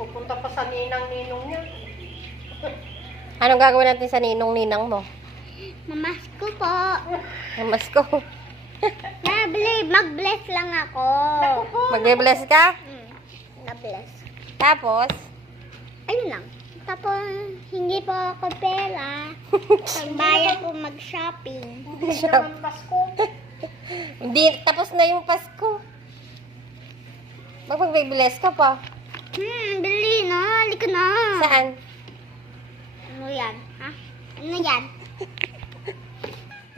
Pupunta pa sa ninang-ninong niya. Anong gagawin natin sa ninong-ninang mo? Mamasko po. Namasko. Mag-bless lang ako. Magbe-bless ka? Na-bless. Tapos? Ayun lang. Tapos, hindi po ako pera. Pagbayad po mag-shopping. Hindi naman Pasko. Hindi, tapos na yung Pasko. Magbe-bless ka pa. Bili na. Halika na. Saan? Ano yan? Ha? Ano yan?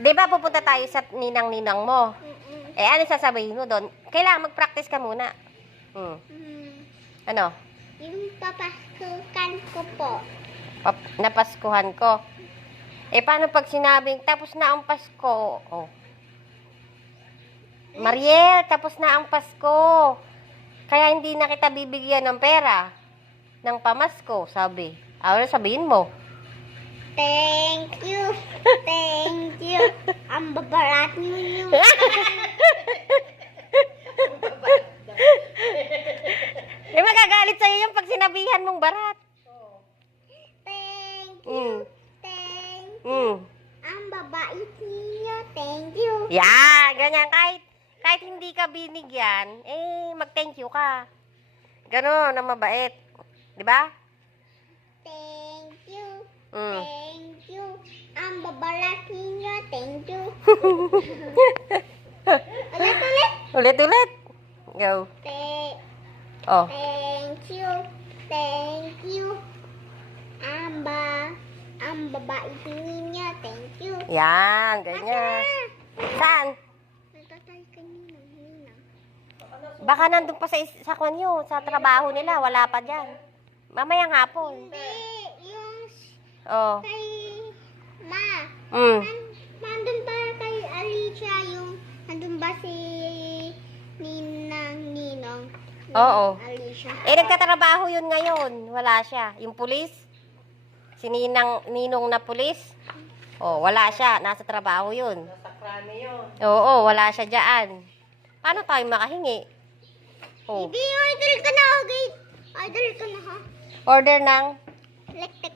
Di ba pupunta tayo sa ninang-ninang mo? Eh, ano sasabihin mo doon? Kailangan mag-practice ka muna. Ano? Yung papasukan ko po. Napaskuhan ko. Eh, paano pag sinabing, tapos na ang Pasko? Oh. Mariel, tapos na ang Pasko. Kaya hindi na kita bibigyan ng pera. Ng pamasko, sabi. Ano sabihin mo? Thank you. Thank you. Ang babarat mo yun. Eh, magagalit sa'yo yung pag sinabihan mong barat. Thank you. Thank you. Ang babait niyo. Thank you. Yeah, ganyan. Kahit hindi ka binigyan, eh, mag-thank you ka. Ganon, na mabait. Di ba? Thank you. Thank you. Ang babarat niyo. Thank you. Ulit. Ulit. Go. Oh. Thank you. Thank you. Ang babait niyo. Thank you. Yan, ganyan. Saan? Natatay ka ninang. Baka nandun pa sa kwan yun, sa trabaho nila. Wala pa dyan. Mamayang hapon. Hindi. Yung Oh. kay Ma. Mm. Nandun ba kay Alicia yung nandun ba si Ninong? Oo. Alicia. Eh, nagtatrabaho yun ngayon. Wala siya. Yung pulis, si ninong na pulis, oh, wala siya. Nasa trabaho yun. Nasa krani yun. Oo, wala siya dyan. Paano tayo makahingi? Oh. Bibi, order ka na, okay? Order ka na, ha? Order ng Electric